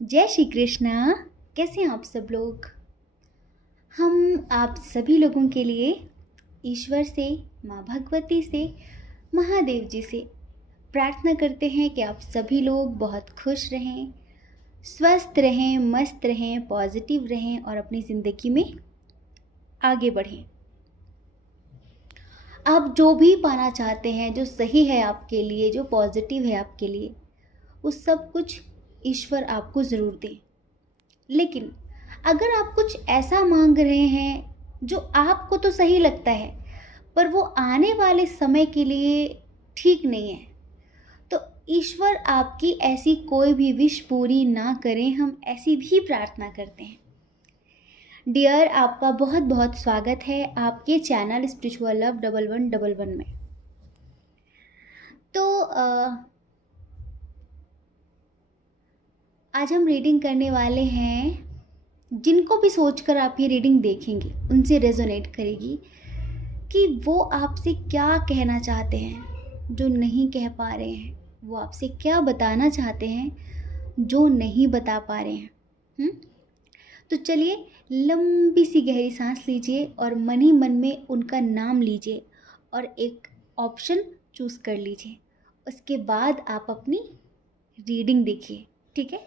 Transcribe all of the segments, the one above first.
जय श्री कृष्णा। कैसे हैं आप सब लोग। हम आप सभी लोगों के लिए ईश्वर से, माँ भगवती से, महादेव जी से प्रार्थना करते हैं कि आप सभी लोग बहुत खुश रहें, स्वस्थ रहें, मस्त रहें, पॉजिटिव रहें और अपनी ज़िंदगी में आगे बढ़ें। आप जो भी पाना चाहते हैं, जो सही है आपके लिए, जो पॉजिटिव है आपके लिए, उस सब कुछ ईश्वर आपको ज़रूर दे। लेकिन अगर आप कुछ ऐसा मांग रहे हैं जो आपको तो सही लगता है पर वो आने वाले समय के लिए ठीक नहीं है, तो ईश्वर आपकी ऐसी कोई भी विश पूरी ना करें, हम ऐसी भी प्रार्थना करते हैं। डियर, आपका बहुत बहुत स्वागत है आपके चैनल स्पिरिचुअल लव 1111 में। तो आज हम रीडिंग करने वाले हैं, जिनको भी सोचकर आप ये रीडिंग देखेंगे उनसे रेजोनेट करेगी कि वो आपसे क्या कहना चाहते हैं जो नहीं कह पा रहे हैं, वो आपसे क्या बताना चाहते हैं जो नहीं बता पा रहे हैं। तो चलिए, लंबी सी गहरी सांस लीजिए और मन ही मन में उनका नाम लीजिए और एक ऑप्शन चूज़ कर लीजिए। उसके बाद आप अपनी रीडिंग देखिए, ठीक है।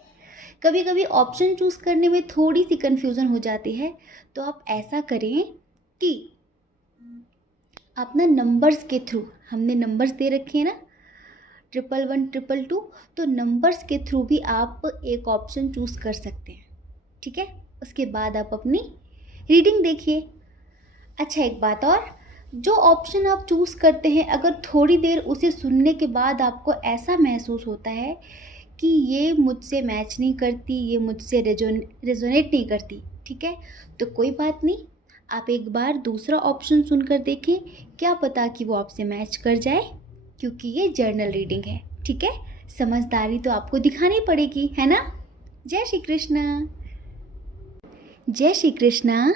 कभी कभी ऑप्शन चूज़ करने में थोड़ी सी कन्फ्यूज़न हो जाती है, तो आप ऐसा करें कि आप ना नंबर्स के थ्रू, हमने नंबर्स दे रखे हैं ना, 1111 222, तो नंबर्स के थ्रू भी आप एक ऑप्शन चूज़ कर सकते हैं, ठीक है। उसके बाद आप अपनी रीडिंग देखिए। अच्छा, एक बात और, जो ऑप्शन आप चूज़ करते हैं, अगर थोड़ी देर उसे सुनने के बाद आपको ऐसा महसूस होता है कि ये मुझसे मैच नहीं करती, ये मुझसे रेजोनेट नहीं करती, ठीक है, तो कोई बात नहीं, आप एक बार दूसरा ऑप्शन सुनकर देखें, क्या पता कि वो आपसे मैच कर जाए, क्योंकि ये जर्नल रीडिंग है, ठीक है। समझदारी तो आपको दिखानी पड़ेगी, है ना। जय श्री कृष्णा। जय Shri Krishna.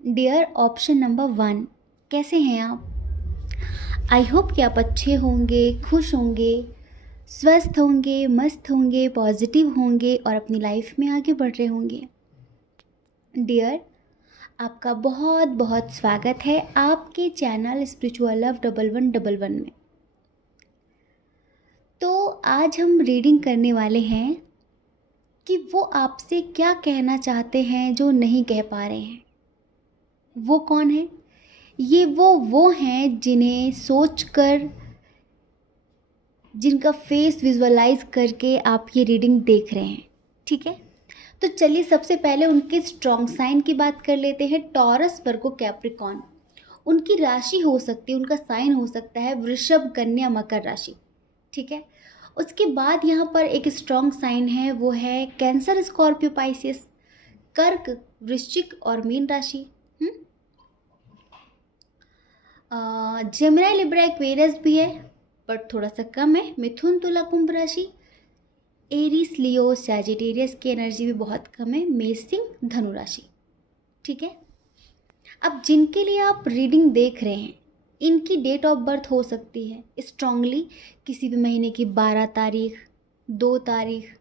Dear, option number 1, कैसे हैं आप। आई होप कि आप अच्छे होंगे, खुश होंगे, स्वस्थ होंगे, मस्त होंगे, पॉजिटिव होंगे और अपनी लाइफ में आगे बढ़ रहे होंगे। डियर, आपका बहुत बहुत स्वागत है आपके चैनल स्पिरिचुअल लव 1111 में। तो आज हम रीडिंग करने वाले हैं कि वो आपसे क्या कहना चाहते हैं जो नहीं कह पा रहे हैं। वो कौन है? ये वो हैं जिन्हें सोचकर, जिनका फेस विजुअलाइज करके आप ये रीडिंग देख रहे हैं, ठीक है। तो चलिए, सबसे पहले उनके स्ट्रॉन्ग साइन की बात कर लेते हैं। टॉरस, वर्गो, कैप्रिकॉर्न। उनकी राशि हो सकती है, उनका साइन हो सकता है वृषभ, कन्या, मकर राशि, ठीक है। उसके बाद यहाँ पर एक स्ट्रॉन्ग साइन है, वो है कैंसर, स्कॉर्पियो, पाइसिस, कर्क, वृश्चिक और मीन राशि। जेमिनी, लिब्रा, एक्वेरियस भी है पर थोड़ा सा कम है। मिथुन, तुला, कुंभ राशि। एरीस, लियो, सैजिटेरियस की एनर्जी भी बहुत कम है। मेष, सिंह, धनु राशि, ठीक है। अब जिनके लिए आप रीडिंग देख रहे हैं, इनकी डेट ऑफ बर्थ हो सकती है स्ट्रांगली किसी भी महीने की 12 तारीख, 2 तारीख,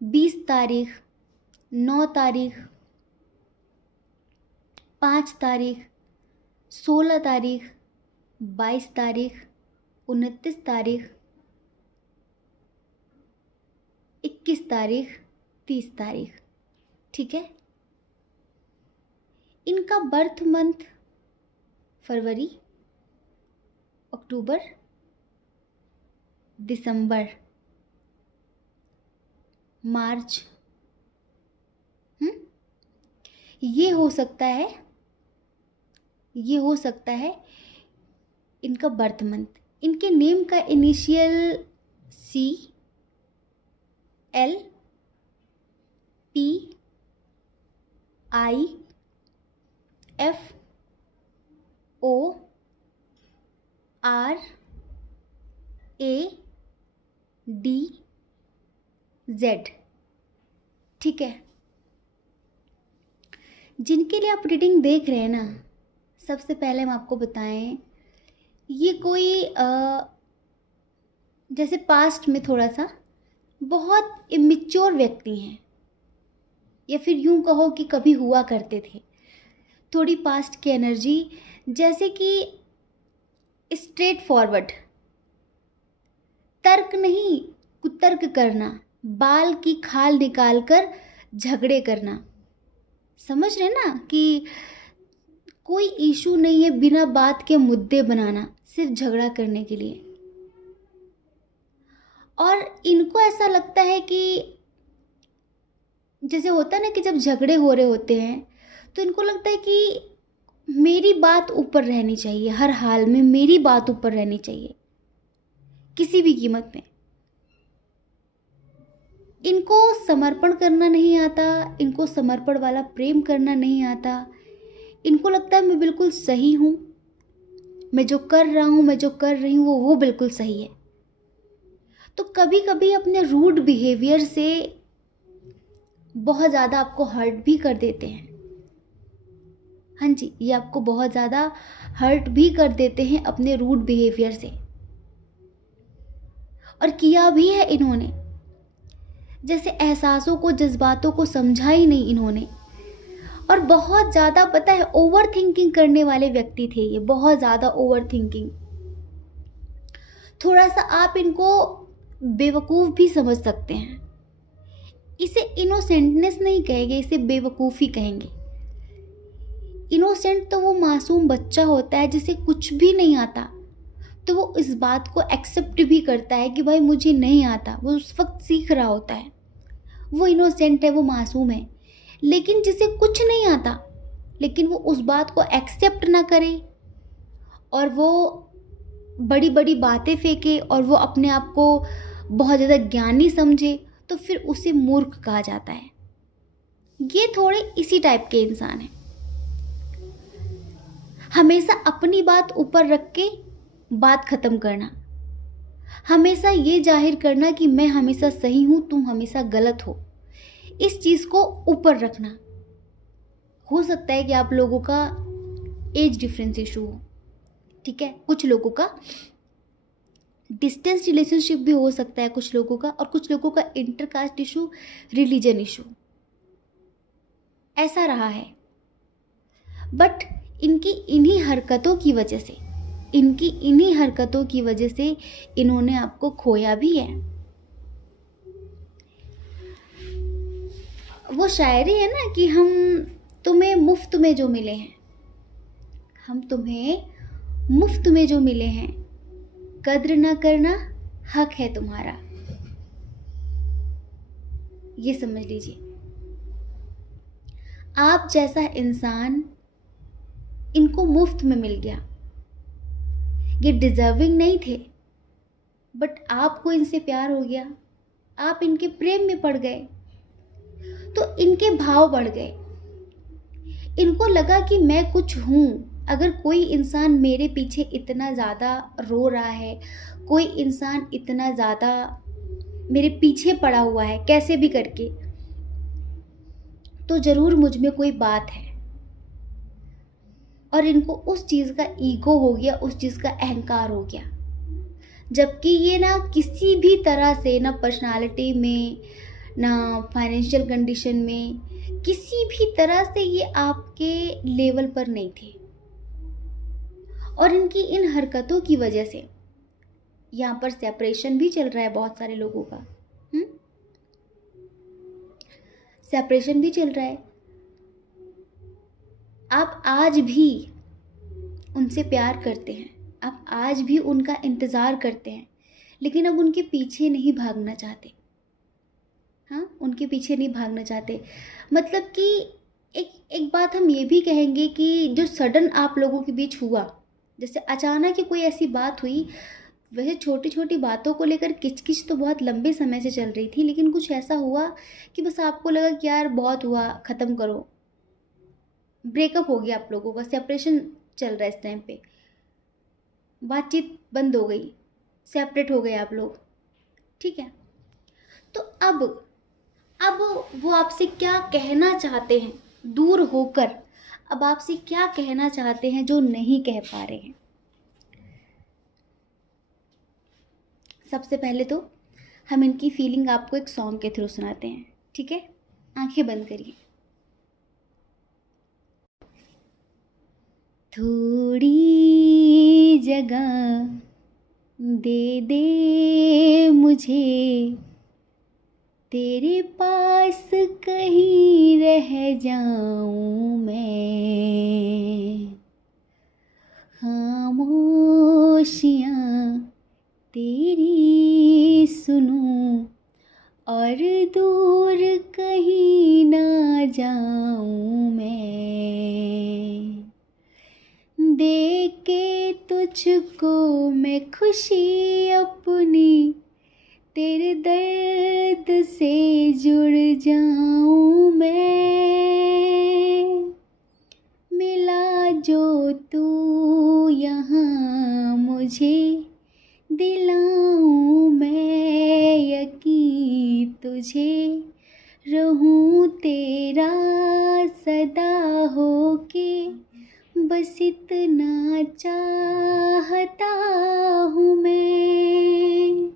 20 तारीख, 9 तारीख, 5 तारीख, 16 तारीख, 22 तारीख, 29 तारीख, 21 तारीख, 30 तारीख, ठीक है। इनका बर्थ मंथ फरवरी, अक्टूबर, दिसंबर, मार्च, ये हो सकता है, ये हो सकता है इनका बर्थ मंथ। इनके नेम का initial C, L, P, I, F, O, R, A, D, Z, ठीक है। जिनके लिए आप रीडिंग देख रहे हैं ना, सबसे पहले हम आपको बताएं, ये कोई जैसे पास्ट में थोड़ा सा बहुत इमेच्योर व्यक्ति हैं, या फिर यूं कहो कि कभी हुआ करते थे। थोड़ी पास्ट की एनर्जी, जैसे कि स्ट्रेट फॉरवर्ड, तर्क नहीं कुतर्क करना, बाल की खाल निकाल कर झगड़े करना। समझ रहे ना कि कोई इशू नहीं है बिना बात के मुद्दे बनाना सिर्फ झगड़ा करने के लिए। और इनको ऐसा लगता है कि जैसे होता है ना कि जब झगड़े हो रहे होते हैं तो इनको लगता है कि मेरी बात ऊपर रहनी चाहिए, हर हाल में मेरी बात ऊपर रहनी चाहिए किसी भी कीमत में। इनको समर्पण करना नहीं आता, इनको समर्पण वाला प्रेम करना नहीं आता। इनको लगता है मैं बिल्कुल सही हूँ, मैं जो कर रहा हूँ, मैं जो कर रही हूँ वो बिल्कुल सही है। तो कभी कभी अपने रूड बिहेवियर से बहुत ज़्यादा आपको हर्ट भी कर देते हैं। हाँ जी, ये आपको बहुत ज़्यादा हर्ट भी कर देते हैं अपने रूड बिहेवियर से, और किया भी है इन्होंने। जैसे एहसासों को, जज्बातों को समझा ही नहीं इन्होंने, और बहुत ज़्यादा पता है ओवर थिंकिंग करने वाले व्यक्ति थे ये, बहुत ज़्यादा ओवर थिंकिंग। थोड़ा सा आप इनको बेवकूफ़ भी समझ सकते हैं। इसे इनोसेंटनेस नहीं कहेंगे, इसे बेवकूफ़ी कहेंगे। इनोसेंट तो वो मासूम बच्चा होता है जिसे कुछ भी नहीं आता, तो वो इस बात को एक्सेप्ट भी करता है कि भाई मुझे नहीं आता, वो उस वक्त सीख रहा होता है, वो इनोसेंट है, वो मासूम है। लेकिन जिसे कुछ नहीं आता, लेकिन वो उस बात को एक्सेप्ट ना करे और वो बड़ी बड़ी बातें फेंके और वो अपने आप को बहुत ज़्यादा ज्ञानी समझे, तो फिर उसे मूर्ख कहा जाता है। ये थोड़े इसी टाइप के इंसान हैं। हमेशा अपनी बात ऊपर रख के बात खत्म करना, हमेशा ये जाहिर करना कि मैं हमेशा सही हूँ, तुम हमेशा गलत हो, इस चीज़ को ऊपर रखना। हो सकता है कि आप लोगों का एज डिफरेंस इशू हो, ठीक है, कुछ लोगों का डिस्टेंस रिलेशनशिप भी हो सकता है, कुछ लोगों का, और कुछ लोगों का इंटरकास्ट इशू, रिलीजन इशू, ऐसा रहा है। बट इनकी इन्हीं हरकतों की वजह से, इनकी इन्हीं हरकतों की वजह से इन्होंने आपको खोया भी है। वो शायरी है ना कि हम तुम्हें मुफ्त में जो मिले हैं, हम तुम्हें मुफ्त में जो मिले हैं, कद्र ना करना हक है तुम्हारा। ये समझ लीजिए, आप जैसा इंसान इनको मुफ्त में मिल गया। ये डिजर्विंग नहीं थे, बट आपको इनसे प्यार हो गया, आप इनके प्रेम में पड़ गए, तो इनके भाव बढ़ गए। इनको लगा कि मैं कुछ हूँ। अगर कोई इंसान मेरे पीछे इतना ज़्यादा रो रहा है, कोई इंसान इतना ज़्यादा मेरे पीछे पड़ा हुआ है कैसे भी करके, तो ज़रूर मुझ में कोई बात है। और इनको उस चीज़ का ईगो हो गया, उस चीज़ का अहंकार हो गया। जबकि ये ना किसी भी तरह से, ना पर्सनालिटी में, ना फाइनेंशियल कंडीशन में, किसी भी तरह से ये आपके लेवल पर नहीं थे। और इनकी इन हरकतों की वजह से यहाँ पर सेपरेशन भी चल रहा है बहुत सारे लोगों का। सेपरेशन भी चल रहा है। आप आज भी उनसे प्यार करते हैं, आप आज भी उनका इंतज़ार करते हैं, लेकिन अब उनके पीछे नहीं भागना चाहते। हाँ, उनके पीछे नहीं भागना चाहते। मतलब कि एक बात हम ये भी कहेंगे कि जो सडन आप लोगों के बीच हुआ, जैसे अचानक ही कोई ऐसी बात हुई, वैसे छोटी छोटी बातों को लेकर किचकिच तो बहुत लंबे समय से चल रही थी, लेकिन कुछ ऐसा हुआ कि बस आपको लगा कि यार बहुत हुआ, ख़त्म करो, ब्रेकअप हो गया आप लोगों का, सेपरेशन चल रहा है इस टाइम पे, बातचीत बंद हो गई, सेपरेट हो गए आप लोग, ठीक है। तो अब वो आपसे क्या कहना चाहते हैं दूर होकर, अब आपसे क्या कहना चाहते हैं जो नहीं कह पा रहे हैं। सबसे पहले तो हम इनकी फीलिंग आपको एक सॉन्ग के थ्रू सुनाते हैं, ठीक है? आंखें बंद करिए। थोड़ी जगह दे दे मुझे, तेरे पास कहीं रह जाऊं मैं। खामोशियाँ तेरी सुनूं और दूर कहीं ना जाऊं मैं। देख के तुझको मैं खुशी अपनी, तेरे दर्द से जुड़ जाऊं मैं। मिला जो तू यहाँ मुझे, दिलाऊं मैं यकीन तुझे। रहूं तेरा सदा होके, बस इतना चाहता हूँ मैं।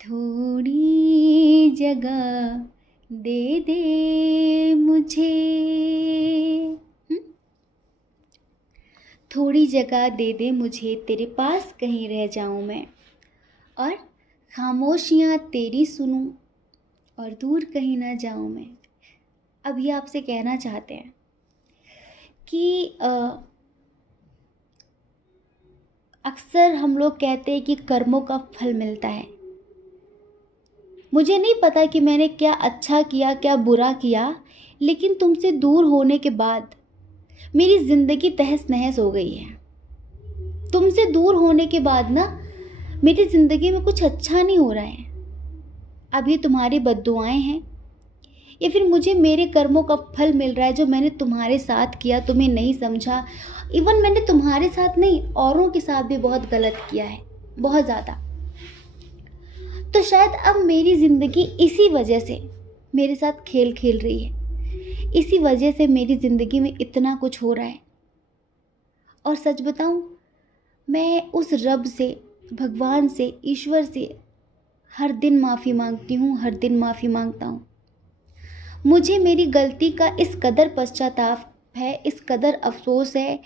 थोड़ी जगह दे दे मुझे। थोड़ी जगह दे दे मुझे, तेरे पास कहीं रह जाऊं मैं। और खामोशियाँ तेरी सुनूं और दूर कहीं ना जाऊं मैं। अब ये आपसे कहना चाहते हैं कि अक्सर हम लोग कहते हैं कि कर्मों का फल मिलता है। मुझे नहीं पता कि मैंने क्या अच्छा किया क्या बुरा किया, लेकिन तुमसे दूर होने के बाद मेरी ज़िंदगी तहस नहस हो गई है। तुमसे दूर होने के बाद ना मेरी ज़िंदगी में कुछ अच्छा नहीं हो रहा है। अब ये तुम्हारी बद्दुआएं हैं या फिर मुझे मेरे कर्मों का फल मिल रहा है, जो मैंने तुम्हारे साथ किया, तुम्हें नहीं समझा। इवन मैंने तुम्हारे साथ नहीं, औरों के साथ भी बहुत गलत किया है, बहुत ज़्यादा। तो शायद अब मेरी ज़िंदगी इसी वजह से मेरे साथ खेल खेल रही है। इसी वजह से मेरी ज़िंदगी में इतना कुछ हो रहा है। और सच बताऊं, मैं उस रब से, भगवान से, ईश्वर से हर दिन माफ़ी मांगती हूँ, हर दिन माफ़ी मांगता हूँ। मुझे मेरी गलती का इस कदर पश्चाताप है, इस कदर अफसोस है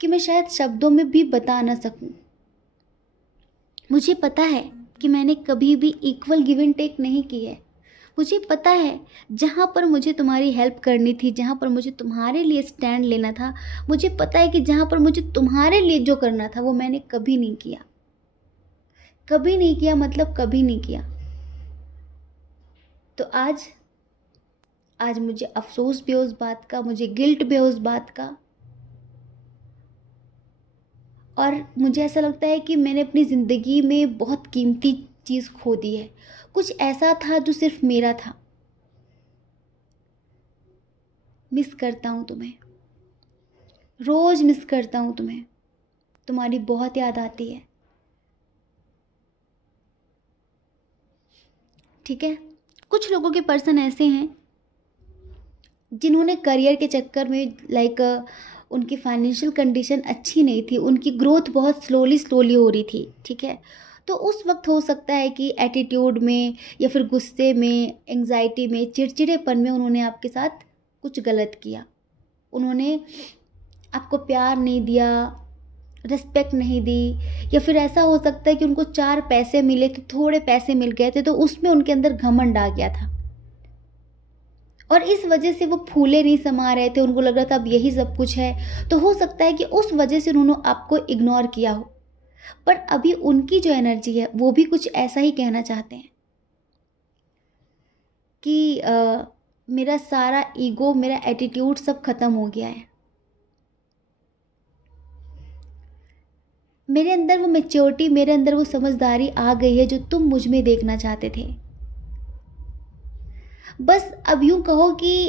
कि मैं शायद शब्दों में भी बता ना सकूं। मुझे पता है कि मैंने कभी भी इक्वल गिव एंड टेक नहीं की है। मुझे पता है जहाँ पर मुझे तुम्हारी हेल्प करनी थी, जहाँ पर मुझे तुम्हारे लिए स्टैंड लेना था, मुझे पता है कि जहाँ पर मुझे तुम्हारे लिए जो करना था वो मैंने कभी नहीं किया। कभी नहीं किया मतलब कभी नहीं किया। तो आज मुझे अफसोस भी है उस बात का, मुझे गिल्ट भी है उस बात का। और मुझे ऐसा लगता है कि मैंने अपनी ज़िंदगी में बहुत कीमती चीज़ खो दी है। कुछ ऐसा था जो सिर्फ मेरा था। मिस करता हूँ तुम्हें, रोज़ मिस करता हूँ तुम्हें। तुम्हारी बहुत याद आती है, ठीक है? कुछ लोगों के पर्सन ऐसे हैं जिन्होंने करियर के चक्कर में उनकी फाइनेंशियल कंडीशन अच्छी नहीं थी, उनकी ग्रोथ बहुत स्लोली हो रही थी, ठीक है? तो उस वक्त हो सकता है कि एटीट्यूड में या फिर गुस्से में, एंग्जाइटी में, चिड़चिड़ेपन में उन्होंने आपके साथ कुछ गलत किया। उन्होंने आपको प्यार नहीं दिया, रिस्पेक्ट नहीं दी, या फिर ऐसा हो सकता है कि उनको 4 पैसे मिले थे, थोड़े पैसे मिल गए थे, तो उसमें उनके अंदर घमंड आ गया था और इस वजह से वो फूले नहीं समा रहे थे। उनको लग रहा था अब यही सब कुछ है। तो हो सकता है कि उस वजह से उन्होंने आपको इग्नोर किया हो, पर अभी उनकी जो एनर्जी है वो भी कुछ ऐसा ही कहना चाहते हैं कि मेरा सारा ईगो, मेरा एटीट्यूड सब खत्म हो गया है। मेरे अंदर वो मैच्योरिटी, मेरे अंदर वो समझदारी आ गई है जो तुम मुझ में देखना चाहते थे। बस अब यूँ कहो कि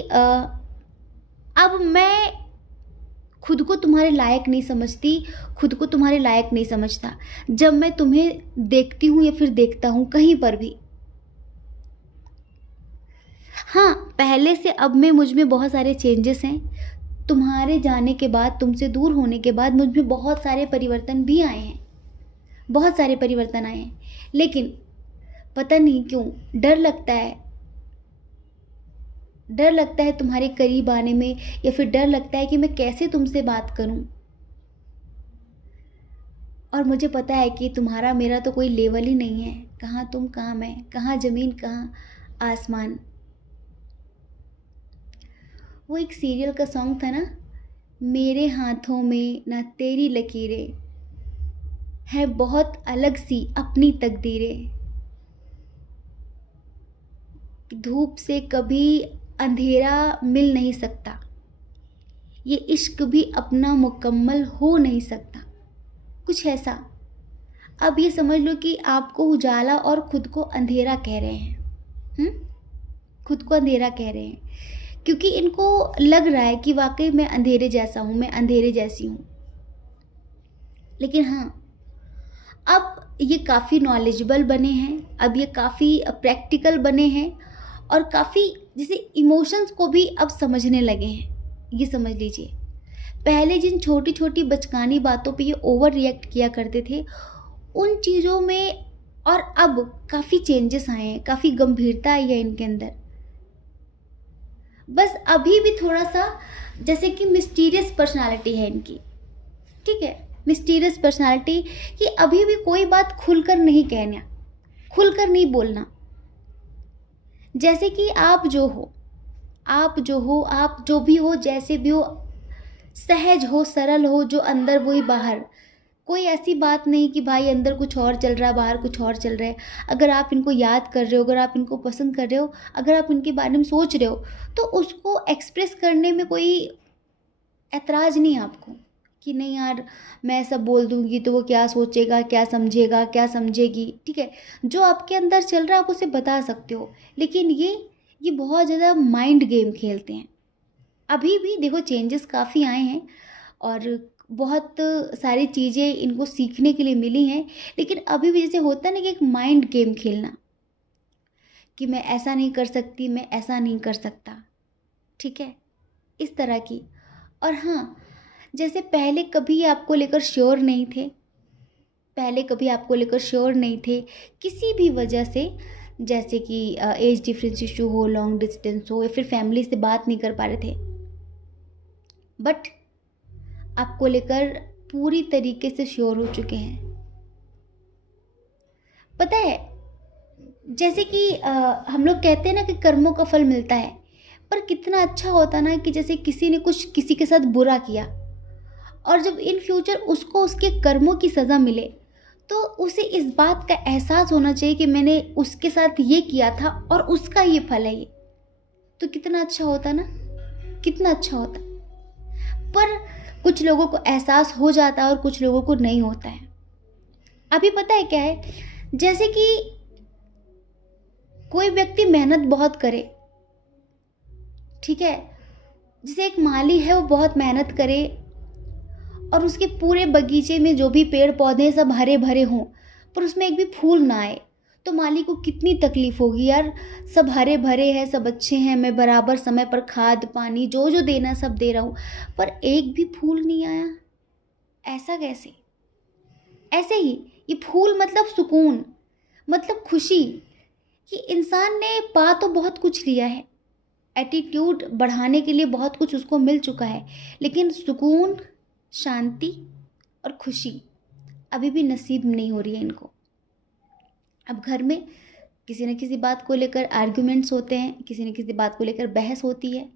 अब मैं खुद को तुम्हारे लायक नहीं समझती, खुद को तुम्हारे लायक नहीं समझता। जब मैं तुम्हें देखती हूँ या फिर देखता हूँ कहीं पर भी, हाँ, पहले से अब मुझ में बहुत सारे चेंजेस हैं। तुम्हारे जाने के बाद, तुमसे दूर होने के बाद मुझ में बहुत सारे परिवर्तन भी आए हैं, बहुत सारे परिवर्तन आए हैं। लेकिन पता नहीं क्यों डर लगता है तुम्हारे करीब आने में, या फिर डर लगता है कि मैं कैसे तुमसे बात करूं। और मुझे पता है कि तुम्हारा मेरा तो कोई लेवल ही नहीं है, कहाँ तुम कहाँ मैं, कहाँ ज़मीन कहाँ आसमान। वो एक सीरियल का सॉन्ग था ना, मेरे हाथों में ना तेरी लकीरें, है बहुत अलग सी अपनी तकदीरें, धूप से कभी अंधेरा मिल नहीं सकता, ये इश्क भी अपना मुकम्मल हो नहीं सकता, कुछ ऐसा। अब ये समझ लो कि आपको उजाला और खुद को अंधेरा कह रहे हैं। खुद को अंधेरा कह रहे हैं क्योंकि इनको लग रहा है कि वाकई मैं अंधेरे जैसा हूँ, मैं अंधेरे जैसी हूँ। लेकिन हाँ, अब ये काफ़ी नॉलेजेबल बने हैं, अब ये काफ़ी प्रैक्टिकल बने हैं, और काफ़ी जैसे इमोशंस को भी अब समझने लगे हैं। ये समझ लीजिए, पहले जिन छोटी छोटी बचकानी बातों पे ये ओवर रिएक्ट किया करते थे, उन चीज़ों में और अब काफ़ी चेंजेस आए हैं, काफ़ी गंभीरता आई है इनके अंदर। बस अभी भी थोड़ा सा जैसे कि मिस्टीरियस पर्सनालिटी है इनकी, ठीक है, मिस्टीरियस पर्सनालिटी, कि अभी भी कोई बात खुलकर नहीं कहना, खुलकर नहीं बोलना। जैसे कि आप जो हो, आप जो भी हो, जैसे भी हो, सहज हो, सरल हो, जो अंदर वही बाहर। कोई ऐसी बात नहीं कि भाई अंदर कुछ और चल रहा है, बाहर कुछ और चल रहा है। अगर आप इनको याद कर रहे हो, अगर आप इनको पसंद कर रहे हो, अगर आप इनके बारे में सोच रहे हो, तो उसको एक्सप्रेस करने में कोई ऐतराज़ नहीं है आपको कि नहीं यार मैं ऐसा बोल दूंगी तो वो क्या सोचेगा, क्या समझेगा, क्या समझेगी। ठीक है, जो आपके अंदर चल रहा है आप उसे बता सकते हो। लेकिन ये बहुत ज़्यादा माइंड गेम खेलते हैं। अभी भी देखो चेंजेस काफ़ी आए हैं और बहुत सारी चीज़ें इनको सीखने के लिए मिली हैं, लेकिन अभी भी जैसे होता है ना कि एक माइंड गेम खेलना, कि मैं ऐसा नहीं कर सकती, मैं ऐसा नहीं कर सकता, ठीक है, इस तरह की। और हाँ, जैसे पहले कभी आपको लेकर श्योर नहीं थे, किसी भी वजह से, जैसे कि एज डिफरेंस इशू हो, लॉन्ग डिस्टेंस हो, या फिर फैमिली से बात नहीं कर पा रहे थे, बट आपको लेकर पूरी तरीके से श्योर हो चुके हैं। पता है, जैसे कि हम लोग कहते हैं ना कि कर्मों का फल मिलता है, पर कितना अच्छा होता ना कि जैसे किसी ने कुछ किसी के साथ बुरा किया, और जब इन फ्यूचर उसको उसके कर्मों की सज़ा मिले, तो उसे इस बात का एहसास होना चाहिए कि मैंने उसके साथ ये किया था और उसका ये फल है ये। तो कितना अच्छा होता ना, कितना अच्छा होता। पर कुछ लोगों को एहसास हो जाता है और कुछ लोगों को नहीं होता है। अभी पता है क्या है, जैसे कि कोई व्यक्ति मेहनत बहुत करे, ठीक है, जैसे एक माली है वो बहुत मेहनत करे और उसके पूरे बगीचे में जो भी पेड़ पौधे सब हरे भरे हों, पर उसमें एक भी फूल ना आए, तो माली को कितनी तकलीफ होगी यार। सब हरे भरे हैं, सब अच्छे हैं, मैं बराबर समय पर खाद पानी जो जो देना सब दे रहा हूँ, पर एक भी फूल नहीं आया। ऐसा कैसे? ऐसे ही ये फूल मतलब सुकून, मतलब खुशी, कि इंसान ने पा तो बहुत कुछ लिया है, एटीट्यूड बढ़ाने के लिए बहुत कुछ उसको मिल चुका है, लेकिन सुकून, शांति और खुशी अभी भी नसीब नहीं हो रही है इनको। अब घर में किसी न किसी बात को लेकर आर्ग्यूमेंट्स होते हैं, किसी न किसी बात को लेकर बहस होती है,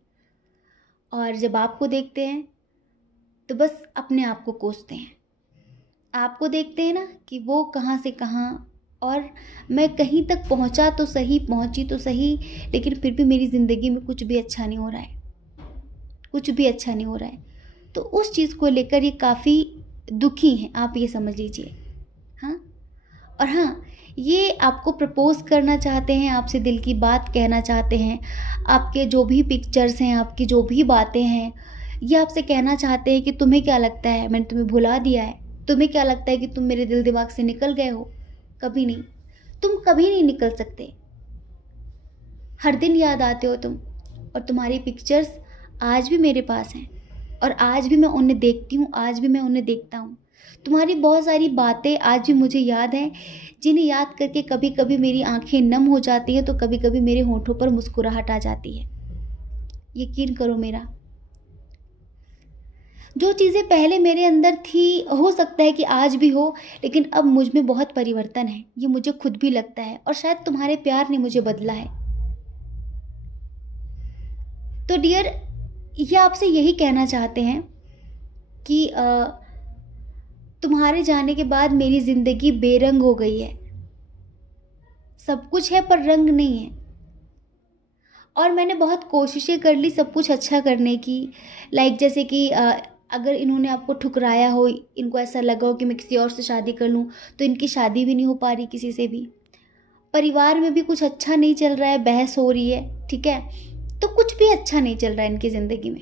और जब आपको देखते हैं तो बस अपने आप को कोसते हैं। आपको देखते हैं ना कि वो कहाँ से कहाँ, और मैं कहीं तक पहुँचा तो सही, पहुँची तो सही, लेकिन फिर भी मेरी ज़िंदगी में कुछ भी अच्छा नहीं हो रहा है, कुछ भी अच्छा नहीं हो रहा है। तो उस चीज़ को लेकर ये काफ़ी दुखी हैं, आप ये समझ लीजिए। हाँ, और हाँ, ये आपको प्रपोज करना चाहते हैं, आपसे दिल की बात कहना चाहते हैं, आपके जो भी पिक्चर्स हैं, आपकी जो भी बातें हैं, ये आपसे कहना चाहते हैं कि तुम्हें क्या लगता है मैंने तुम्हें भुला दिया है, तुम्हें क्या लगता है कि तुम मेरे दिल दिमाग से निकल गए हो। कभी नहीं, तुम कभी नहीं निकल सकते, हर दिन याद आते हो तुम, और तुम्हारी पिक्चर्स आज भी मेरे पास हैं, और आज भी मैं उन्हें देखती हूँ, आज भी मैं उन्हें देखता हूँ। तुम्हारी बहुत सारी बातें आज भी मुझे याद हैं, जिन्हें याद करके कभी कभी मेरी आंखें नम हो जाती हैं, तो कभी कभी मेरे होठों पर मुस्कुराहट आ जाती है। यकीन करो मेरा, जो चीज़ें पहले मेरे अंदर थी, हो सकता है कि आज भी हो, लेकिन अब मुझ में बहुत परिवर्तन है, ये मुझे खुद भी लगता है, और शायद तुम्हारे प्यार ने मुझे बदला है। तो डियर, ये आपसे यही कहना चाहते हैं कि तुम्हारे जाने के बाद मेरी ज़िंदगी बेरंग हो गई है। सब कुछ है पर रंग नहीं है। और मैंने बहुत कोशिशें कर ली सब कुछ अच्छा करने की, लाइक जैसे कि अगर इन्होंने आपको ठुकराया हो, इनको ऐसा लगा हो कि मैं किसी और से शादी कर लूँ, तो इनकी शादी भी नहीं हो पा रही किसी से भी। परिवार में भी कुछ अच्छा नहीं चल रहा है, बहस हो रही है, ठीक है। तो कुछ भी अच्छा नहीं चल रहा है इनकी ज़िंदगी में,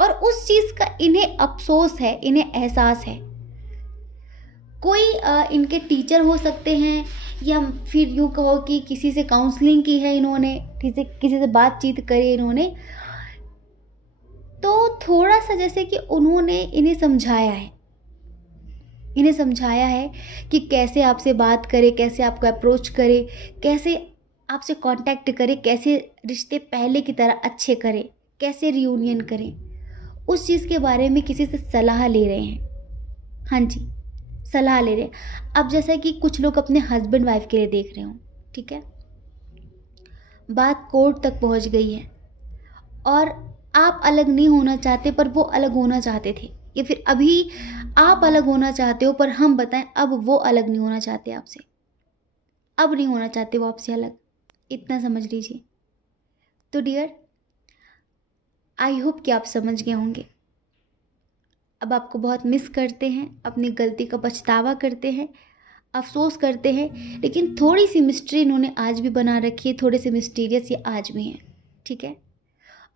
और उस चीज़ का इन्हें अफसोस है, इन्हें एहसास है। कोई इनके टीचर हो सकते हैं, या फिर यूँ कहो कि किसी से काउंसलिंग की है इन्होंने, किसी से बातचीत करी इन्होंने, तो थोड़ा सा जैसे कि उन्होंने इन्हें समझाया है कि कैसे आपसे बात करे, कैसे आपको अप्रोच करे, कैसे आपसे कांटेक्ट करे, कैसे रिश्ते पहले की तरह अच्छे करें, कैसे रियूनियन करें। उस चीज़ के बारे में किसी से सलाह ले रहे हैं। हाँ जी, सलाह ले रहे हैं। अब जैसा कि कुछ लोग अपने हस्बैंड वाइफ के लिए देख रहे हो, ठीक है, बात कोर्ट तक पहुंच गई है, और आप अलग नहीं होना चाहते पर वो अलग होना चाहते थे, या फिर अभी आप अलग होना चाहते हो पर हम बताएं अब वो अलग नहीं होना चाहते आपसे, अब नहीं होना चाहते वो आपसे अलग, इतना समझ लीजिए। तो डियर, आई होप कि आप समझ गए होंगे। अब आपको बहुत मिस करते हैं, अपनी गलती का पछतावा करते हैं, अफसोस करते हैं, लेकिन थोड़ी सी मिस्ट्री इन्होंने आज भी बना रखी है, थोड़े से मिस्टीरियस ये आज भी हैं, ठीक है।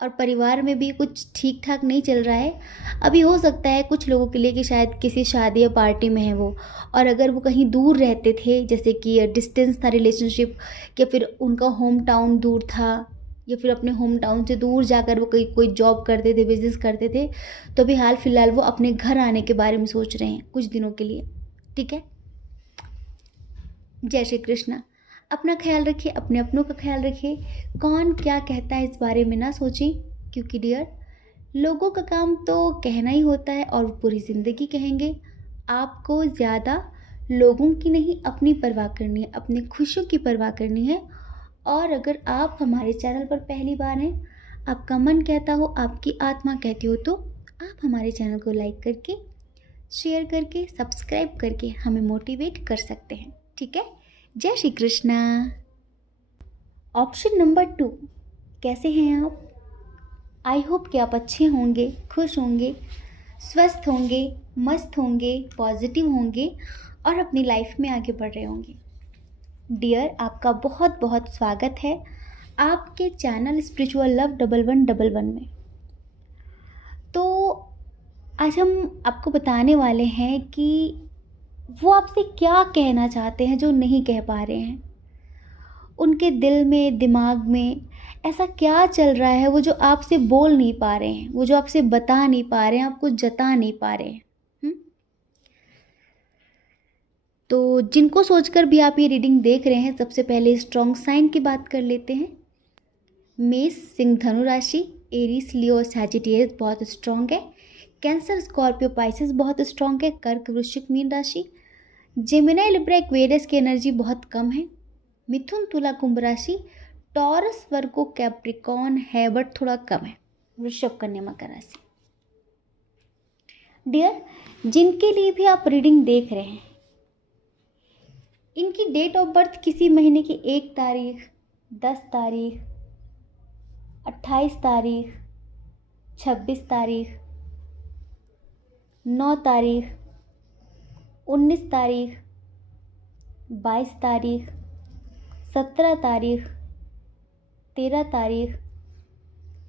और परिवार में भी कुछ ठीक ठाक नहीं चल रहा है अभी। हो सकता है कुछ लोगों के लिए कि शायद किसी शादी या पार्टी में है वो, और अगर वो कहीं दूर रहते थे, जैसे कि डिस्टेंस था रिलेशनशिप, या फिर उनका होम टाउन दूर था, या फिर अपने होम टाउन से दूर जाकर वो कोई जॉब करते थे, बिजनेस करते थे, तो अभी हाल फिलहाल वो अपने घर आने के बारे में सोच रहे हैं कुछ दिनों के लिए, ठीक है। जय श्री कृष्णा। अपना ख्याल रखिए, अपने अपनों का ख्याल रखिए। कौन क्या कहता है इस बारे में ना सोचें, क्योंकि डियर, लोगों का काम तो कहना ही होता है, और वो पूरी ज़िंदगी कहेंगे। आपको ज़्यादा लोगों की नहीं, अपनी परवाह करनी है, अपनी खुशियों की परवाह करनी है। और अगर आप हमारे चैनल पर पहली बार हैं, आपका मन कहता हो, आपकी आत्मा कहती हो, तो आप हमारे चैनल को लाइक करके, शेयर करके, सब्सक्राइब करके हमें मोटिवेट कर सकते हैं, ठीक है। जय श्री कृष्णा। ऑप्शन नंबर 2, कैसे हैं आप? आई होप कि आप अच्छे होंगे, खुश होंगे, स्वस्थ होंगे, मस्त होंगे, पॉजिटिव होंगे, और अपनी लाइफ में आगे बढ़ रहे होंगे। डियर, आपका बहुत बहुत स्वागत है आपके चैनल स्पिरिचुअल लव 1111 में। तो आज हम आपको बताने वाले हैं कि वो आपसे क्या कहना चाहते हैं जो नहीं कह पा रहे हैं। उनके दिल में, दिमाग में ऐसा क्या चल रहा है वो जो आपसे बोल नहीं पा रहे हैं, वो जो आपसे बता नहीं पा रहे हैं, आपको जता नहीं पा रहे हैं। तो जिनको सोचकर भी आप ये रीडिंग देख रहे हैं, सबसे पहले स्ट्रॉन्ग साइन की बात कर लेते हैं। मेष, सिंह, धनु राशि, एरीज, लियो, सैजिटेरियस बहुत स्ट्रॉन्ग है। कैंसर, स्कॉर्पियो, पाइसेस बहुत स्ट्रॉन्ग है। कर्क, वृश्चिक, मीन राशि। जेमिनी, लिब्रा, एक्वेरियस की एनर्जी बहुत कम है। मिथुन, तुला, कुंभ राशि। टॉरस, वर्गो, कैप्रिकॉन है बट थोड़ा कम है। वृषभ, कन्या, मकर राशि। डियर, जिनके लिए भी आप रीडिंग देख रहे हैं, इनकी डेट ऑफ बर्थ किसी महीने की 1 तारीख, 10 तारीख, 28 तारीख, 26 तारीख, 9 तारीख, 19 तारीख, 22 तारीख, 17 तारीख, 13 तारीख,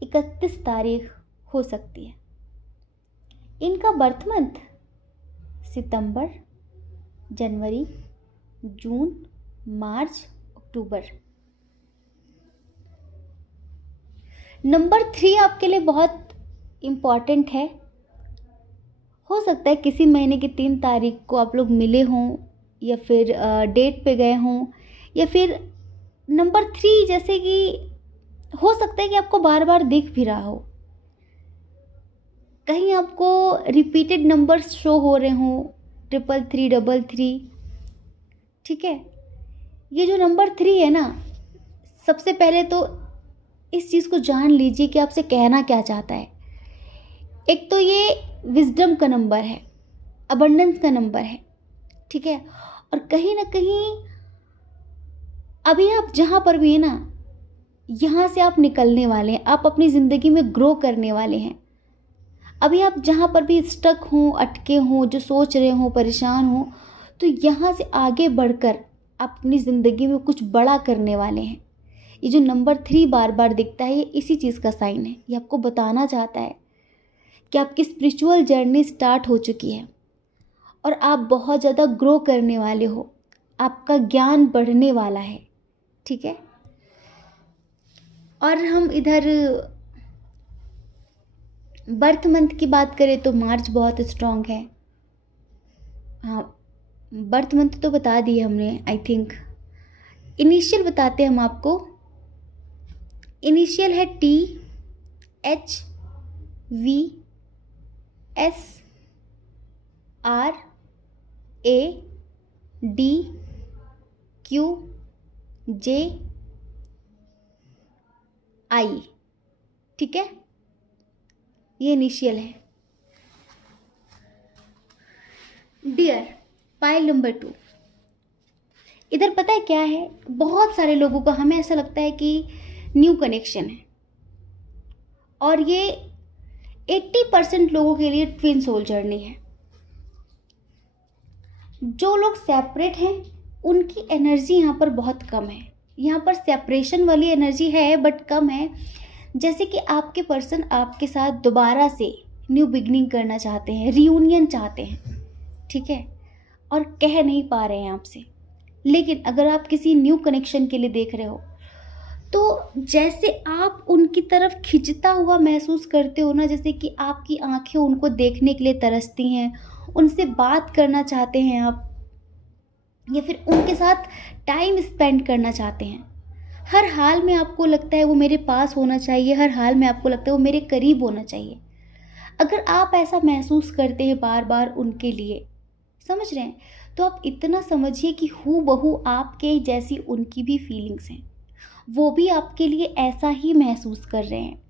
31 तारीख हो सकती है। इनका बर्थ मंथ सितंबर, जनवरी, जून, मार्च, अक्टूबर। नंबर 3 आपके लिए बहुत इम्पॉर्टेंट है, हो सकता है किसी महीने की 3 तारीख को आप लोग मिले हों, या फिर डेट पे गए हों, या फिर नंबर 3 जैसे कि हो सकता है कि आपको बार बार दिख भी रहा हो, कहीं आपको रिपीटेड नंबर्स शो हो रहे हों, 333 ठीक है। ये जो नंबर 3 है ना, सबसे पहले तो इस चीज़ को जान लीजिए कि आपसे कहना क्या चाहता है। एक तो ये विजडम का नंबर है, अबंडेंस का नंबर है, ठीक है। और कहीं ना कहीं अभी आप जहाँ पर भी है ना, यहाँ से आप निकलने वाले हैं, आप अपनी ज़िंदगी में ग्रो करने वाले हैं। अभी आप जहाँ पर भी स्टक हों, अटके हों, जो सोच रहे हों, परेशान हों, तो यहाँ से आगे बढ़कर आप अपनी ज़िंदगी में कुछ बड़ा करने वाले हैं। ये जो नंबर 3 बार बार दिखता है, ये इसी चीज़ का साइन है। ये आपको बताना चाहता है कि आपकी स्पिरिचुअल जर्नी स्टार्ट हो चुकी है और आप बहुत ज़्यादा ग्रो करने वाले हो, आपका ज्ञान बढ़ने वाला है, ठीक है। और हम इधर बर्थ मंथ की बात करें तो मार्च बहुत स्ट्रॉन्ग है। हाँ, बर्थ मंथ तो बता दिए हमने, आई थिंक। इनिशियल बताते हैं हम आपको। इनिशियल है THVRADQJ, ठीक है। ये इनिशियल है। डियर, पाइल नंबर 2, इधर पता है क्या है, बहुत सारे लोगों को, हमें ऐसा लगता है कि न्यू कनेक्शन है, और ये 80% लोगों के लिए ट्विन सोल जर्नी है। जो लोग सेपरेट हैं उनकी एनर्जी यहाँ पर बहुत कम है। यहाँ पर सेपरेशन वाली एनर्जी है बट कम है। जैसे कि आपके पर्सन आपके साथ दोबारा से न्यू बिगनिंग करना चाहते हैं, रियूनियन चाहते हैं, ठीक है, और कह नहीं पा रहे हैं आपसे। लेकिन अगर आप किसी न्यू कनेक्शन के लिए देख रहे हो, तो जैसे आप उनकी तरफ खिंचता हुआ महसूस करते हो ना, जैसे कि आपकी आंखें उनको देखने के लिए तरसती हैं, उनसे बात करना चाहते हैं आप, या फिर उनके साथ टाइम स्पेंड करना चाहते हैं। हर हाल में आपको लगता है वो मेरे पास होना चाहिए, हर हाल में आपको लगता है वो मेरे करीब होना चाहिए। अगर आप ऐसा महसूस करते हैं बार बार उनके लिए, समझ रहे हैं, तो आप इतना समझिए कि हूबहू आपके जैसी उनकी भी फीलिंग्स हैं। वो भी आपके लिए ऐसा ही महसूस कर रहे हैं।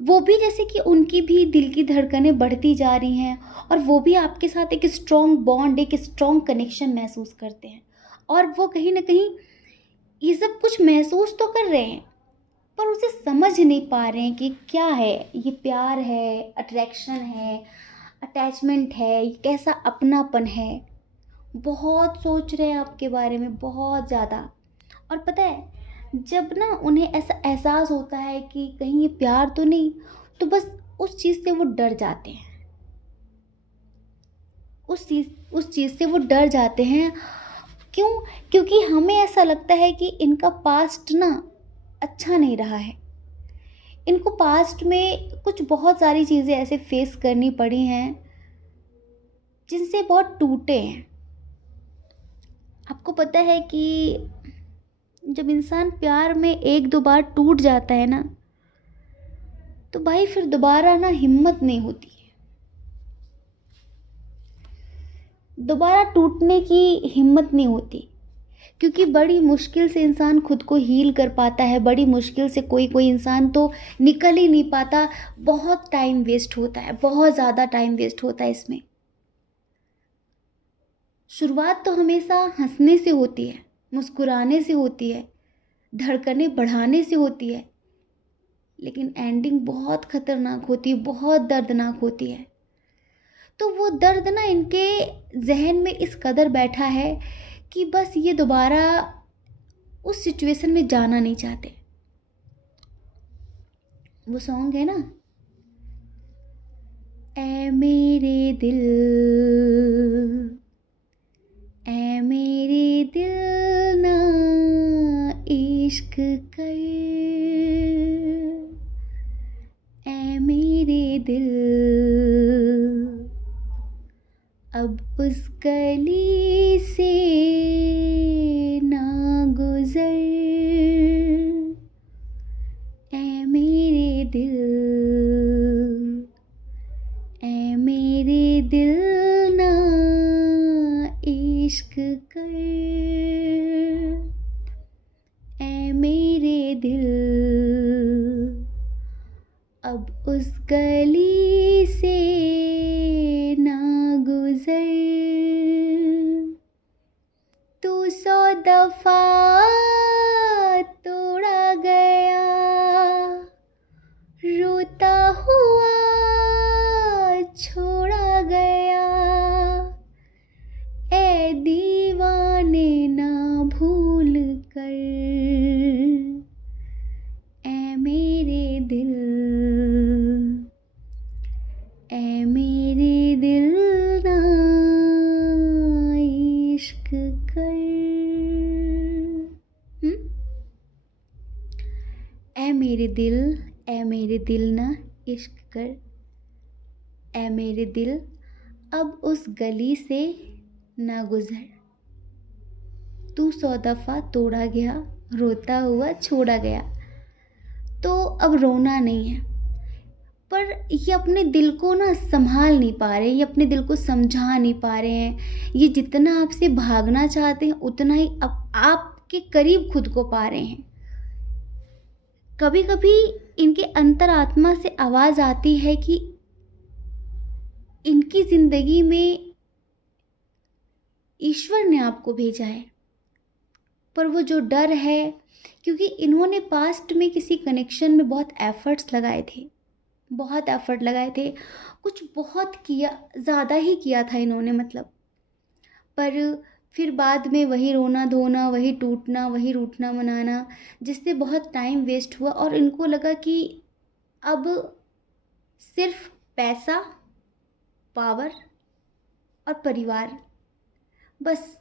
वो भी जैसे कि उनकी भी दिल की धड़कनें बढ़ती जा रही हैं, और वो भी आपके साथ एक स्ट्रॉन्ग बॉन्ड, एक स्ट्रॉन्ग कनेक्शन महसूस करते हैं। और वो कहीं ना कहीं ये सब कुछ महसूस तो कर रहे हैं, पर उसे समझ नहीं पा रहे हैं कि क्या है ये, प्यार है, अट्रैक्शन है, अटैचमेंट है, ये कैसा अपनापन है। बहुत सोच रहे हैं आपके बारे में, बहुत ज़्यादा। और पता है, जब ना उन्हें ऐसा एहसास होता है कि कहीं ये प्यार तो नहीं, तो बस उस चीज़ से वो डर जाते हैं, उस चीज़ से वो डर जाते हैं। क्यों? क्योंकि हमें ऐसा लगता है कि इनका पास्ट ना अच्छा नहीं रहा है। इनको पास्ट में कुछ बहुत सारी चीज़ें ऐसे फेस करनी पड़ी हैं जिनसे बहुत टूटे हैं। आपको पता है कि जब इंसान प्यार में 1-2 बार टूट जाता है ना, तो भाई फिर दोबारा ना हिम्मत नहीं होती है, दोबारा टूटने की हिम्मत नहीं होती। क्योंकि बड़ी मुश्किल से इंसान खुद को हील कर पाता है, बड़ी मुश्किल से कोई इंसान तो निकल ही नहीं पाता। बहुत टाइम वेस्ट होता है, बहुत ज़्यादा टाइम वेस्ट होता है इसमें। शुरुआत तो हमेशा हंसने से होती है, मुस्कुराने से होती है, धड़कनें बढ़ाने से होती है, लेकिन एंडिंग बहुत खतरनाक होती है, बहुत दर्दनाक होती है। तो वो दर्द ना इनके जहन में इस कदर बैठा है कि बस ये दोबारा उस सिचुएशन में जाना नहीं चाहते। वो सॉन्ग है ना, ऐ मेरे दिल, ऐ मेरे दिल ना इश्क कर, ऐ मेरे दिल उस गली से ना गुजर, ऐ मेरे दिल, ऐ मेरे दिल ना इश्क कर, ऐ मेरे दिल, अब उस गली से ना गुजर। तू 100 दफा तोड़ा गया, रोता हुआ छोड़ा गया, ऐ दीवाने ना भूल कर, ऐ मेरे दिल, ऐ मेरे दिल ना इश्क कर। ऐ मेरे दिल, ऐ मेरे दिल ना इश्क कर, ऐ मेरे दिल अब उस गली से ना गुजर। तू 100 दफ़ा तोड़ा गया, रोता हुआ छोड़ा गया, तो अब रोना नहीं है। पर ये अपने दिल को ना संभाल नहीं पा रहे, ये अपने दिल को समझा नहीं पा रहे हैं। ये जितना आपसे भागना चाहते हैं उतना ही आपके करीब खुद को पा रहे हैं। कभी कभी इनके अंतरात्मा से आवाज़ आती है कि इनकी ज़िंदगी में ईश्वर ने आपको भेजा है, पर वो जो डर है, क्योंकि इन्होंने पास्ट में किसी कनेक्शन में बहुत एफर्ट्स लगाए थे, बहुत एफर्ट लगाए थे, कुछ बहुत किया, ज़्यादा ही किया था इन्होंने मतलब। पर फिर बाद में वही रोना धोना, वही टूटना, वही रूठना मनाना, जिससे बहुत टाइम वेस्ट हुआ। और इनको लगा कि अब सिर्फ पैसा, पावर और परिवार, बस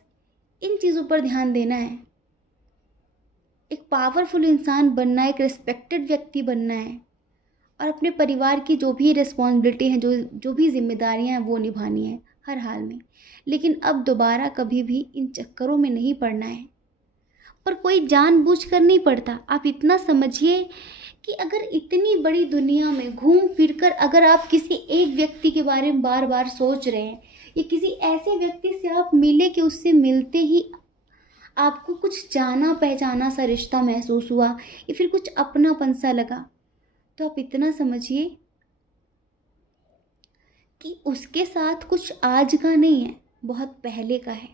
इन चीज़ों पर ध्यान देना है। एक पावरफुल इंसान बनना है, एक रिस्पेक्टेड व्यक्ति बनना है, और अपने परिवार की जो भी रिस्पॉन्सिबिलिटी हैं, जो भी जिम्मेदारियां हैं, वो निभानी है हर हाल में। लेकिन अब दोबारा कभी भी इन चक्करों में नहीं पड़ना है। पर कोई जानबूझकर नहीं पड़ता। आप इतना समझिए कि अगर इतनी बड़ी दुनिया में घूम फिर कर अगर आप किसी एक व्यक्ति के बारे में बार बार सोच रहे हैं, या किसी ऐसे व्यक्ति से आप मिले कि उससे मिलते ही आपको कुछ जाना पहचाना सा रिश्ता महसूस हुआ, या फिर कुछ अपनापन सा लगा, तो आप इतना समझिए कि उसके साथ कुछ आज का नहीं है, बहुत पहले का है।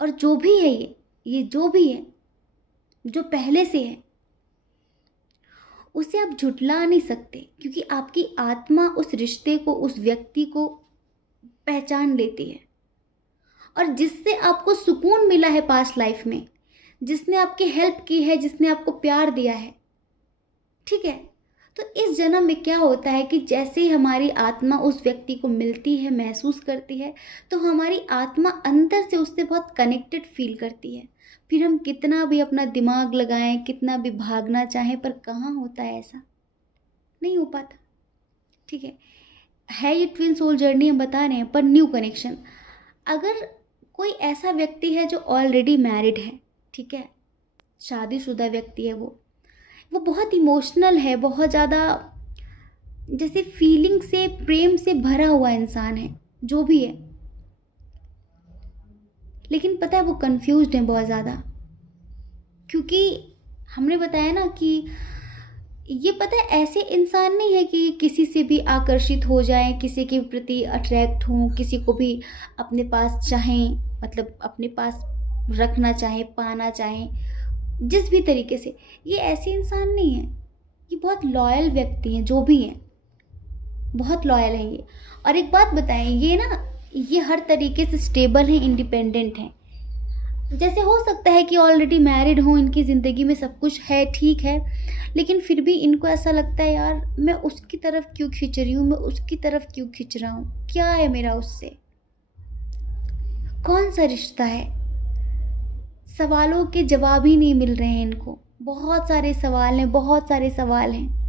और जो भी है ये जो भी है, जो पहले से है, उसे आप झुठला नहीं सकते, क्योंकि आपकी आत्मा उस रिश्ते को, उस व्यक्ति को पहचान लेती है। और जिससे आपको सुकून मिला है पास्ट लाइफ में, जिसने आपकी हेल्प की है, जिसने आपको प्यार दिया है, ठीक है, तो इस जन्म में क्या होता है कि जैसे ही हमारी आत्मा उस व्यक्ति को मिलती है, महसूस करती है, तो हमारी आत्मा अंदर से उससे बहुत कनेक्टेड फील करती है। फिर हम कितना भी अपना दिमाग लगाएं, कितना भी भागना चाहें, पर कहाँ होता है ऐसा, नहीं हो पाता। ठीक है ये ट्विन सोल जर्नी हम बता रहे हैं, पर न्यू कनेक्शन। अगर कोई ऐसा व्यक्ति है जो ऑलरेडी मैरिड है, ठीक है, शादीशुदा व्यक्ति है, वो बहुत इमोशनल है, बहुत ज़्यादा जैसे फीलिंग से, प्रेम से भरा हुआ इंसान है, जो भी है, लेकिन पता है वो कंफ्यूज्ड है बहुत ज़्यादा। क्योंकि हमने बताया ना कि ये पता है ऐसे इंसान नहीं है कि किसी से भी आकर्षित हो जाए, किसी के प्रति अट्रैक्ट हों, किसी को भी अपने पास चाहें, मतलब अपने पास रखना चाहें, पाना चाहें, जिस भी तरीके से। ये ऐसे इंसान नहीं है, ये बहुत लॉयल व्यक्ति हैं, जो भी हैं बहुत लॉयल हैं ये। और एक बात बताएं, ये हर तरीके से स्टेबल हैं, इंडिपेंडेंट हैं। जैसे हो सकता है कि ऑलरेडी मैरिड हों, इनकी ज़िंदगी में सब कुछ है, ठीक है, लेकिन फिर भी इनको ऐसा लगता है, यार मैं उसकी तरफ क्यों खींच रही हूँ, मैं उसकी तरफ क्यों खींच रहा हूँ, क्या है मेरा उससे, कौन सा रिश्ता है। सवालों के जवाब ही नहीं मिल रहे हैं इनको, बहुत सारे सवाल हैं, बहुत सारे सवाल हैं।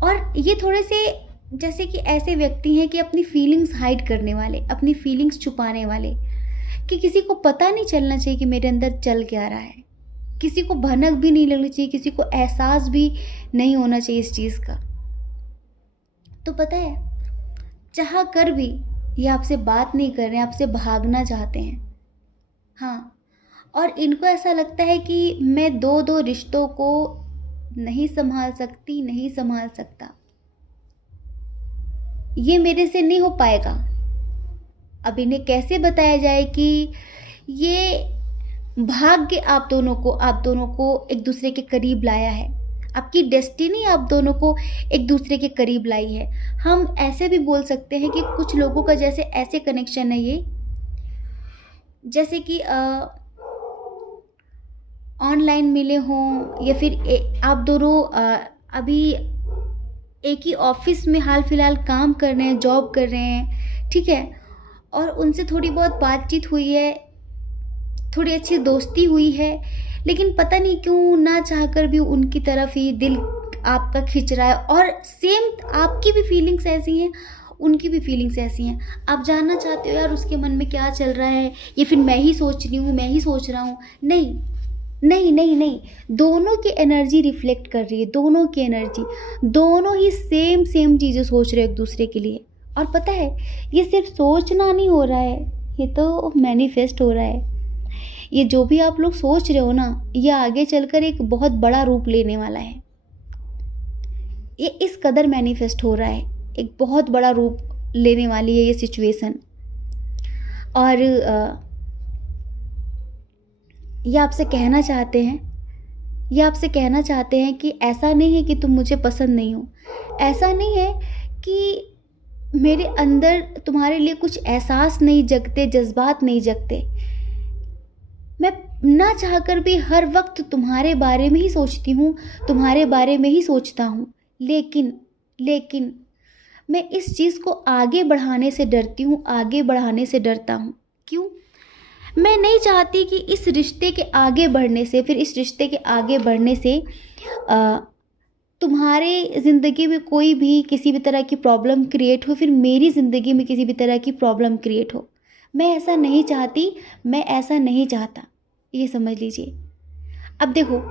और ये थोड़े से जैसे कि ऐसे व्यक्ति हैं कि अपनी फीलिंग्स हाइड करने वाले, अपनी फीलिंग्स छुपाने वाले, कि किसी को पता नहीं चलना चाहिए कि मेरे अंदर चल क्या रहा है, किसी को भनक भी नहीं लगनी चाहिए, किसी को एहसास भी नहीं होना चाहिए इस चीज़ का। तो पता है, चाह कर भी ये आपसे बात नहीं कर रहे हैं, आपसे भागना चाहते हैं। हाँ, और इनको ऐसा लगता है कि मैं दो दो रिश्तों को नहीं संभाल सकती, नहीं संभाल सकता, ये मेरे से नहीं हो पाएगा। अब इन्हें कैसे बताया जाए कि ये भाग्य आप दोनों को एक दूसरे के करीब लाया है, आपकी डेस्टिनी आप दोनों को एक दूसरे के करीब लाई है। हम ऐसे भी बोल सकते हैं कि कुछ लोगों का जैसे ऐसे कनेक्शन है ये, जैसे कि ऑनलाइन मिले हों, या फिर आप दोनों अभी एक ही ऑफिस में हाल फिलहाल काम कर रहे हैं, जॉब कर रहे हैं, ठीक है, और उनसे थोड़ी बहुत बातचीत हुई है, थोड़ी अच्छी दोस्ती हुई है, लेकिन पता नहीं क्यों ना चाहकर भी उनकी तरफ ही दिल आपका खिंच रहा है, और सेम आपकी भी फीलिंग्स ऐसी हैं, उनकी भी फीलिंग्स ऐसी हैं। आप जानना चाहते हो यार उसके मन में क्या चल रहा है, या फिर मैं ही सोच रही हूँ, मैं ही सोच रहा हूँ। नहीं नहीं नहीं नहीं, दोनों की एनर्जी रिफ्लेक्ट कर रही है, दोनों की एनर्जी, दोनों ही सेम सेम चीज़ें सोच रहे हैं एक दूसरे के लिए। और पता है, ये सिर्फ सोचना नहीं हो रहा है, ये तो मैनिफेस्ट हो रहा है। ये जो भी आप लोग सोच रहे हो ना, ये आगे चलकर एक बहुत बड़ा रूप लेने वाला है। ये इस कदर मैनिफेस्ट हो रहा है, एक बहुत बड़ा रूप लेने वाली है ये सिचुएशन। और ये आपसे कहना चाहते हैं कि ऐसा नहीं है कि तुम मुझे पसंद नहीं हो, ऐसा नहीं है कि मेरे अंदर तुम्हारे लिए कुछ एहसास नहीं जगते, जज्बात नहीं जगते। मैं ना चाहकर भी हर वक्त तुम्हारे बारे में ही सोचती हूँ, तुम्हारे बारे में ही सोचता हूँ, लेकिन मैं इस चीज़ को आगे बढ़ाने से डरती हूँ, आगे बढ़ाने से डरता हूँ। क्यों? मैं नहीं चाहती कि इस रिश्ते के आगे बढ़ने से, फिर इस रिश्ते के आगे बढ़ने से तुम्हारे ज़िंदगी में कोई भी किसी भी तरह की प्रॉब्लम क्रिएट हो, फिर मेरी ज़िंदगी में किसी भी तरह की प्रॉब्लम क्रिएट हो। मैं ऐसा नहीं चाहती, मैं ऐसा नहीं चाहता, ये समझ लीजिए। अब देखो,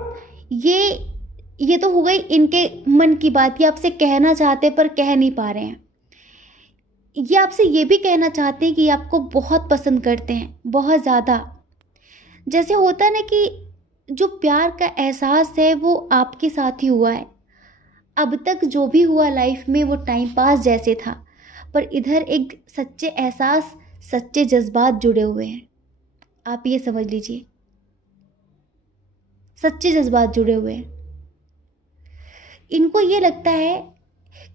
ये तो हो गई इनके मन की बात, ये आपसे कहना चाहते पर कह नहीं पा रहे हैं। ये आपसे ये भी कहना चाहते हैं कि आपको बहुत पसंद करते हैं, बहुत ज़्यादा। जैसे होता है ना कि जो प्यार का एहसास है वो आपके साथ ही हुआ है, अब तक जो भी हुआ लाइफ में वो टाइम पास जैसे था, पर इधर एक सच्चे एहसास, सच्चे जज्बात जुड़े हुए हैं। आप ये समझ लीजिए, सच्चे जज्बात जुड़े हुए हैं। इनको ये लगता है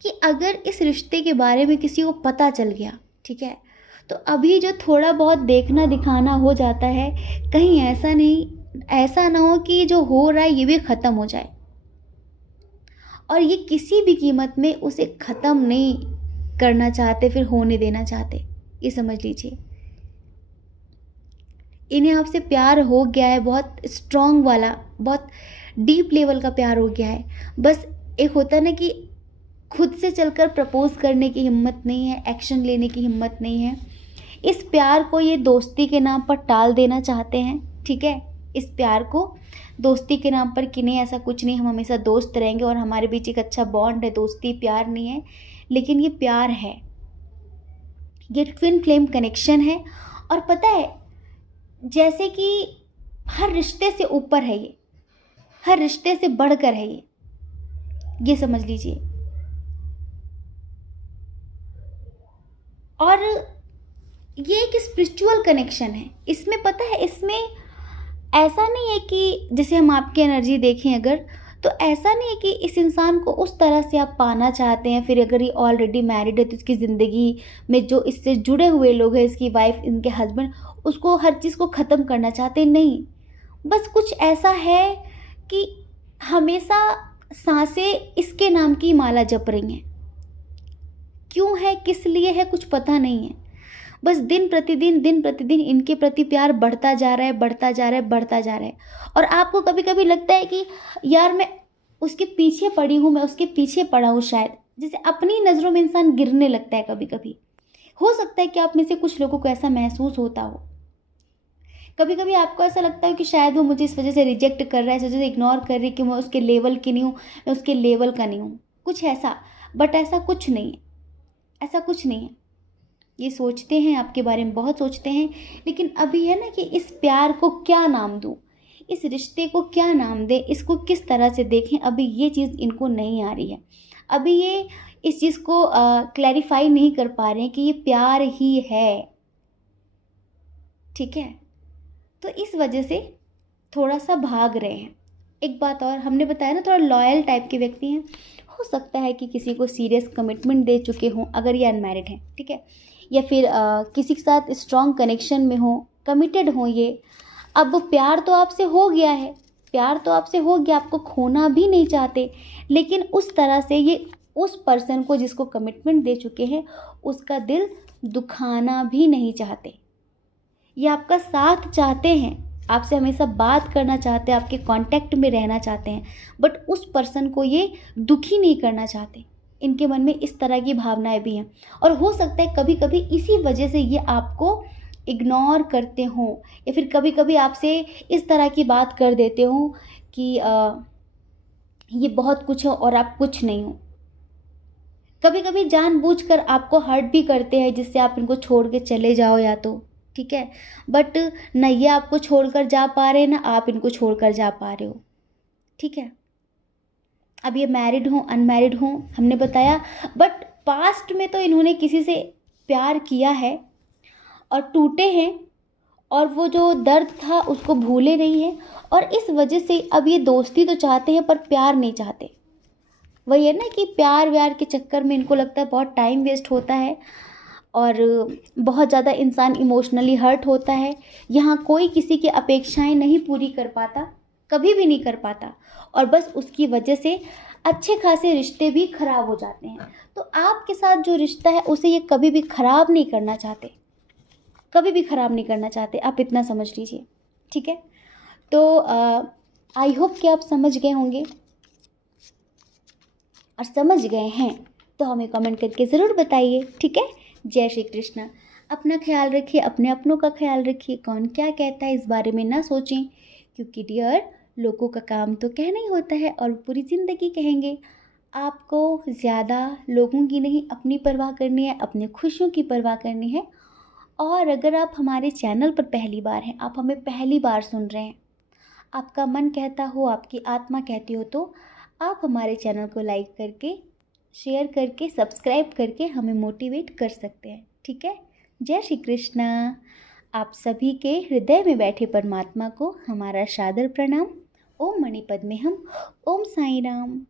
कि अगर इस रिश्ते के बारे में किसी को पता चल गया, ठीक है, तो अभी जो थोड़ा बहुत देखना दिखाना हो जाता है, कहीं ऐसा ना हो कि जो हो रहा है ये भी ख़त्म हो जाए, और ये किसी भी कीमत में उसे ख़त्म नहीं करना चाहते, फिर होने देना चाहते। ये समझ लीजिए, इन्हें आपसे प्यार हो गया है, बहुत स्ट्रॉन्ग वाला, बहुत डीप लेवल का प्यार हो गया है। बस एक होता है ना कि खुद से चलकर प्रपोज करने की हिम्मत नहीं है, एक्शन लेने की हिम्मत नहीं है। इस प्यार को ये दोस्ती के नाम पर टाल देना चाहते हैं, ठीक है, इस प्यार को दोस्ती के नाम पर कि नहीं ऐसा कुछ नहीं, हम हमेशा दोस्त रहेंगे और हमारे बीच एक अच्छा बॉन्ड है, दोस्ती प्यार नहीं है। लेकिन ये प्यार है, ये ट्विन फ्लेम कनेक्शन है। और पता है, जैसे कि हर रिश्ते से ऊपर है ये, हर रिश्ते से बढ़कर है ये समझ लीजिए। और ये एक स्पिरिचुअल कनेक्शन है। इसमें पता है, इसमें ऐसा नहीं है कि जैसे हम आपकी एनर्जी देखें अगर, तो ऐसा नहीं है कि इस इंसान को उस तरह से आप पाना चाहते हैं, फिर अगर ये ऑलरेडी मैरिड है तो इसकी ज़िंदगी में जो इससे जुड़े हुए लोग हैं, इसकी वाइफ, इनके हस्बैंड, उसको हर चीज़ को ख़त्म करना चाहते हैं। नहीं, बस कुछ ऐसा है कि हमेशा सांसें इसके नाम की माला जप रही हैं। क्यों है, किस लिए है, कुछ पता नहीं है। बस दिन प्रतिदिन इनके प्रति प्यार बढ़ता जा रहा है। और आपको कभी कभी लगता है कि यार मैं उसके पीछे पड़ी हूँ, मैं उसके पीछे पड़ा हूँ शायद, जैसे अपनी नज़रों में इंसान गिरने लगता है कभी कभी। हो सकता है कि आप में से कुछ लोगों को ऐसा महसूस होता हो। कभी कभी आपको ऐसा लगता है कि शायद वो मुझे इस वजह से रिजेक्ट कर रहा है, इस वजह से इग्नोर कर रही है कि मैं उसके लेवल की नहीं हूँ, मैं उसके लेवल का नहीं हूँ, कुछ ऐसा। बट ऐसा कुछ नहीं है, ऐसा कुछ नहीं है। ये सोचते हैं, आपके बारे में बहुत सोचते हैं, लेकिन अभी है ना कि इस प्यार को क्या नाम दूँ, इस रिश्ते को क्या नाम दें, इसको किस तरह से देखें, अभी ये चीज़ इनको नहीं आ रही है। अभी ये इस चीज़ को क्लैरिफाई नहीं कर पा रहे हैं कि ये प्यार ही है। ठीक है, तो इस वजह से थोड़ा सा भाग रहे हैं। एक बात और, हमने बताया ना थोड़ा लॉयल टाइप के व्यक्ति हैं। हो सकता है कि किसी को सीरियस कमिटमेंट दे चुके हों अगर ये अनमैरिड हैं, ठीक है, या फिर किसी के साथ स्ट्रॉन्ग कनेक्शन में हो, कमिटेड हो ये। अब प्यार तो आपसे हो गया है, प्यार तो आपसे हो गया, आपको खोना भी नहीं चाहते, लेकिन उस तरह से ये उस पर्सन को जिसको कमिटमेंट दे चुके हैं उसका दिल दुखाना भी नहीं चाहते। ये आपका साथ चाहते हैं, आपसे हमेशा बात करना चाहते हैं, आपके कांटेक्ट में रहना चाहते हैं, बट उस पर्सन को ये दुखी नहीं करना चाहते। इनके मन में इस तरह की भावनाएं भी हैं, और हो सकता है कभी कभी इसी वजह से ये आपको इग्नोर करते हों, या फिर कभी कभी आपसे इस तरह की बात कर देते हों कि ये बहुत कुछ हो और आप कुछ नहीं हो। कभी कभी जानबूझकर आपको हर्ट भी करते हैं, जिससे आप इनको छोड़ के चले जाओ या तो, ठीक है, बट न ये आपको छोड़कर जा पा रहे, ना आप इनको छोड़कर जा पा रहे हो। ठीक है, अब ये मैरिड हो अनमैरिड हो हमने बताया, बट पास्ट में तो इन्होंने किसी से प्यार किया है और टूटे हैं, और वो जो दर्द था उसको भूले नहीं हैं, और इस वजह से अब ये दोस्ती तो चाहते हैं पर प्यार नहीं चाहते। वही है ना कि प्यार व्यार के चक्कर में इनको लगता है बहुत टाइम वेस्ट होता है, और बहुत ज़्यादा इंसान इमोशनली हर्ट होता है। यहाँ कोई किसी की अपेक्षाएं नहीं पूरी कर पाता, कभी भी नहीं कर पाता, और बस उसकी वजह से अच्छे खासे रिश्ते भी खराब हो जाते हैं। तो आपके साथ जो रिश्ता है उसे ये कभी भी खराब नहीं करना चाहते, कभी भी खराब नहीं करना चाहते, आप इतना समझ लीजिए। ठीक है, तो आई होप कि आप समझ गए होंगे, और समझ गए हैं तो हमें कमेंट करके ज़रूर बताइए। ठीक है, जय श्री कृष्ण। अपना ख्याल रखिए, अपने अपनों का ख्याल रखिए। कौन क्या कहता है इस बारे में ना सोचें, क्योंकि डियर लोगों का काम तो कहना ही होता है और पूरी ज़िंदगी कहेंगे। आपको ज़्यादा लोगों की नहीं अपनी परवाह करनी है, अपने खुशियों की परवाह करनी है। और अगर आप हमारे चैनल पर पहली बार हैं, आप हमें पहली बार सुन रहे हैं, आपका मन कहता हो, आपकी आत्मा कहती हो, तो आप हमारे चैनल को लाइक करके, शेयर करके, सब्सक्राइब करके हमें मोटिवेट कर सकते हैं। ठीक है, जय श्री कृष्णा। आप सभी के हृदय में बैठे परमात्मा को हमारा सादर प्रणाम। ओम मणिपद में हम, ओम साईं राम।